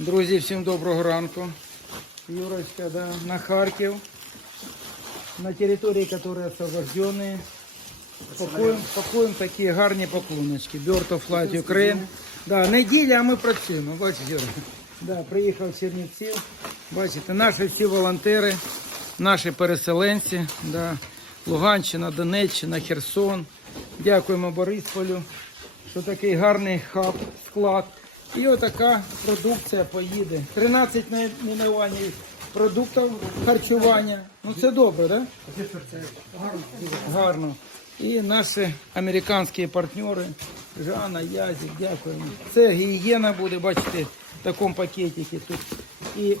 Друзі, всім доброго ранку. Юрочка, да, на Харків. На території, які освобождені. Пакуємо, пакуємо такі гарні поклоночки. Bird of Flight Ukraine. Да, неділя, а ми працюємо. Бачите, Юра? Да, приїхав Чернівців. Бачите, наші всі волонтери, наші переселенці. Да. Луганщина, Донеччина, Херсон. Дякуємо Борисполю, що такий гарний хаб, склад. І отака продукція поїде. 13 найменувань продуктів харчування. Ну це добре, так? Да? Гарно. Гарно. І наші американські партнери, Жанна, Язик, дякуємо. Це гігієна буде, бачите, в такому пакетику тут. І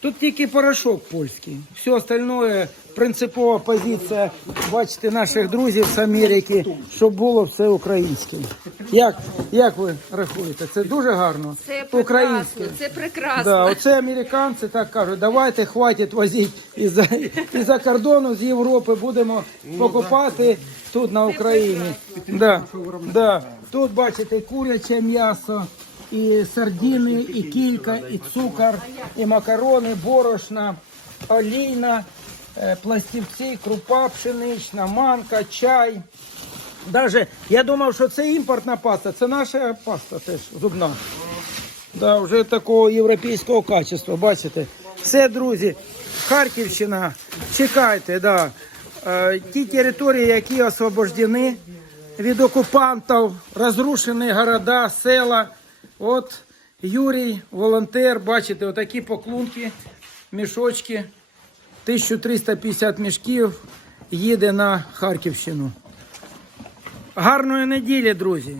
тут тільки порошок польський. Все остальное принципова позиція, бачите, наших друзів з Америки, щоб було все українське. Як, як ви рахуєте? Це дуже гарно. Це Українське. це прекрасно. Да, оце американці так кажуть, давайте хватить возити із-за із-за кордону, з Європи, будемо покупати тут на Україні. Да, да. Тут бачите куряче м'ясо, і сардини, і кілька, і цукор, і макарони, борошна, олійна, пластівці, крупа пшенична, манка, чай. Даже я думав, що це імпортна паста, це наша паста теж зубна. Да, вже такого європейського качества, бачите. Все, друзі, Харківщина, чекайте, да. Е, ті території, які освобождені від окупантів, розрушені города, села. От Юрій, волонтер, бачите, отакі поклунки, мішочки. 1350 мішків їде на Харківщину. Гарної неділі, друзі!